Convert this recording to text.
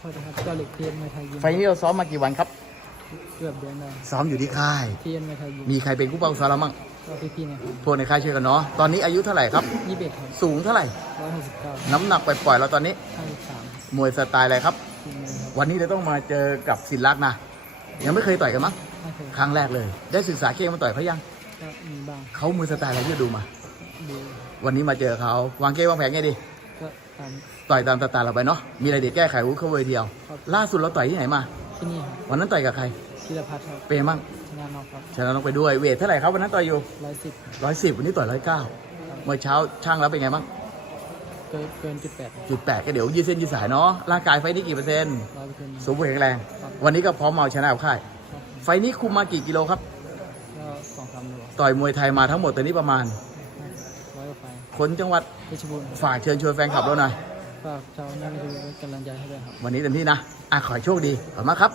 สวัสดีครับเจ้าเหล็กเทียนไมไทยยิมไฟล์นี้เราซ้อมมากี่วันครับ เกือบเดือนแล้วซ้อมอยู่ที่ค่าย เทียนไมไทยยิมมีใครเป็นผู้เป้าซ้อมเรามั่งก็พี่ๆนะครับพวกในค่ายช่วยกันเนาะ ตอนนี้อายุเท่าไหร่ครับ ยี่สิบเอ็ดครับสูงเท่าไหร่ ร้อยหกสิบเก้าน้ำหนักปล่อยๆเราตอนนี้ ห้าสิบสามมวยสไตล์อะไรครับ ทีมเลยครับวันนี้เราต้องมาเจอกับศิลลักษณ์นะ ยังไม่เคยต่อยกันมั้งไม่เคยครั้งแรกเลย ได้ศึกษาเก่งมาต่อยเขายังก็มีบ้างเขามือสไตล์อะไรที่ดูมา ดูวันนี้มาเจอเขาวางเกมวางแผนไงดีก็ ตามต่อยตามสไตล์เราไปเนาะมีอะไรเดี๋ยวแก้ไขวุ้เข้าเวทีเดียว ครับ ล่าสุดเราต่อยที่ไหนมา ที่นี่ครับวันนั้นต่อยกับใคร ธีรพัฒน์ครับเป็นไงบ้างชนะนอกครับชนะต้องไปด้วยเวทเท่าไหร่ครับวันนั้นต่อยอยู่ร้อยสิบร้อยสิบวันนี้ต่อยร้อยเก้าเมื่อเช้าช่างแล้วเป็นไงบ้างเกินเกินจุดแปดจุดแปดก็เดี๋ยวยืดเส้นยืดสายเนาะร่างกายไฟนี้กี่เปอร์เซ็นต์ร้อยเปอร์เซ็นต์ สมบูรณ์แข็งแรง ครับ วันนี้ก็พร้อมมาเอาชนะกับค่ายครับไฟนี้คุมมากี่กิโลครับ ก็สองสามโลต่อยมวยไทยมาทั้งหมดตอนนี้ประมาณร้อยกว่าไฟ คนจังหวัดเพชรบูรณ์ฝากเชิญชวนแฟนคลับเราหน่อย ฝากชาวนาไม่ดูเป็นกำลังใจให้ด้วยครับ วันนี้เต็มที่นะ อะขอให้โชคดี ขอบคุณมากครับ